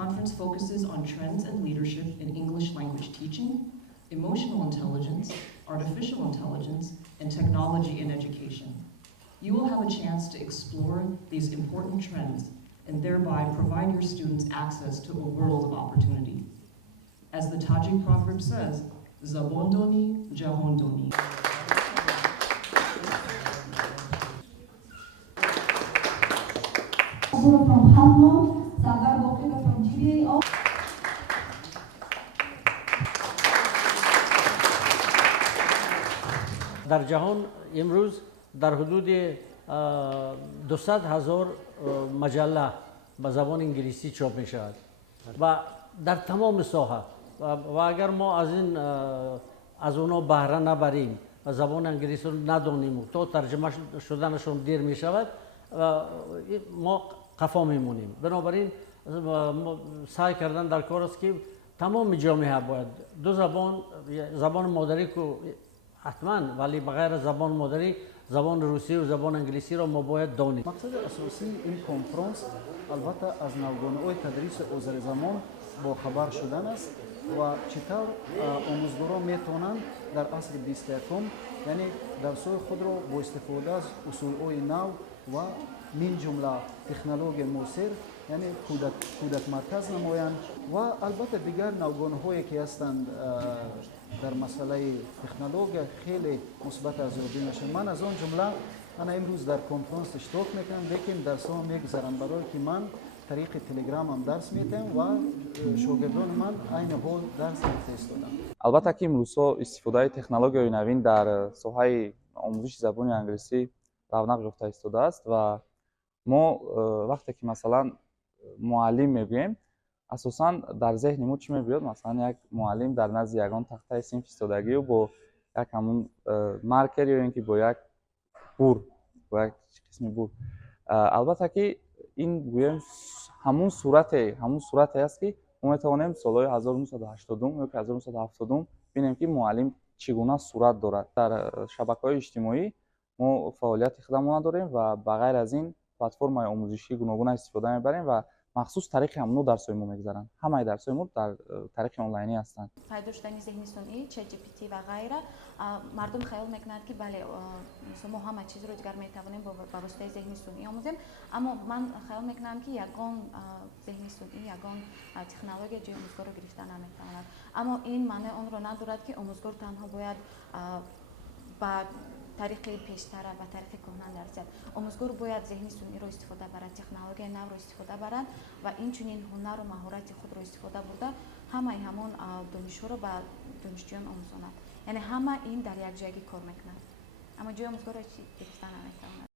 conference focuses on trends and leadership in English language teaching, emotional intelligence, artificial intelligence, and technology in education. You will have a chance to explore these important trends and thereby provide your students access to a world of opportunity. As the Tajik proverb says, Zabondoni, Jahondoni. From Hamon, Sagar Bokega from GBA. در جهان امروز در حدود 200,000 مجله به زبان انگلیسی چاپ می شود و در تمام ساحه و اگر ما از اونا بهره نبریم و زبان انگلیسی رو ندانیم تا ترجمه شدنشون دیر می شود ما قفا میمونیم. بنابراین سعی کردن در کار است که تمام جامعه باید دو زبان مادری که حتما ولی بغیر زبان مادری زبان روسی و زبان انگلیسی را ما باید دانیم. مقصد اساسی این کنفرانس البته از نوگانه‌های تدریس عذر زمان با خبر شدن است و چطور آموزگاران میتونند در عصر 21 یعنی درس‌های خود را با استفاده از اصول‌های نو و من جمله تکنولوژی معاصر یعنی کودک مرکز نمایند و البته دیگر نوگانه‌هایی که هستند در مسئله تکنولوژی خیلی مثبت ارزیابی میشه. من از آن جمله انا امروز در کنفرانس اشتراک میکنم لیکن درس‌ها میگذارم برای که من طریق تلگرام هم درس میدم و شاگردان من عین حال درس میفرستادم. البته که امروزها استفاده تکنولوژی نوین در ساحه آموزش زبان انگلیسی رونق یافته ایستاده است و ما وقتی که مثلا معلم میگوییم اساساً در ذهن ما چی میبیاد؟ مثلا یک معلم در نزد یگان تخته صنف ایستادگی و با یک همون مارکر یا اینکه با یک بور با یک قسم بور. البته که این گویم همون صورت است که ما میتوانیم سالهای 1980 یا 1970 ببینیم که معلم چگونه صورت دارد. در شبکه‌های اجتماعی ما فعالیت خودمون داریم و بغیر از این پلتفرم‌های آموزشی گوناگون استفاده میبریم و مخصوص طریق همونو درس‌های ما میگذارن. همه درس‌های ما در طریق آنلاینی هستند. پیدا شدن ذهنی صنعی، چت جی پی تی و غیره مردم خیال میکنند که بله ما همه چیز رو دیگر میتوانیم با واسطه ذهنی صنعی آموزیم، اما من خیال میکنم که یگان ذهنی صنعی یگان تکنولوژی جای آموزگار رو گرفته نمیتواند. اما این معنی آن رو ندارد که آموزگار تنها باید با طریق پیشتر و طریق کهنه درس. آموزگار باید ذهنی صنعی رو استفاده برد، تکنولوژی نو رو استفاده برد و این چنین هنر و مهارت خود رو استفاده برده همون دانشجو رو به دانشجویان آموزاند. یعنی همه این در یک جایی کار میکنند، اما جای آموزگار رو گرفتن نمیتواند.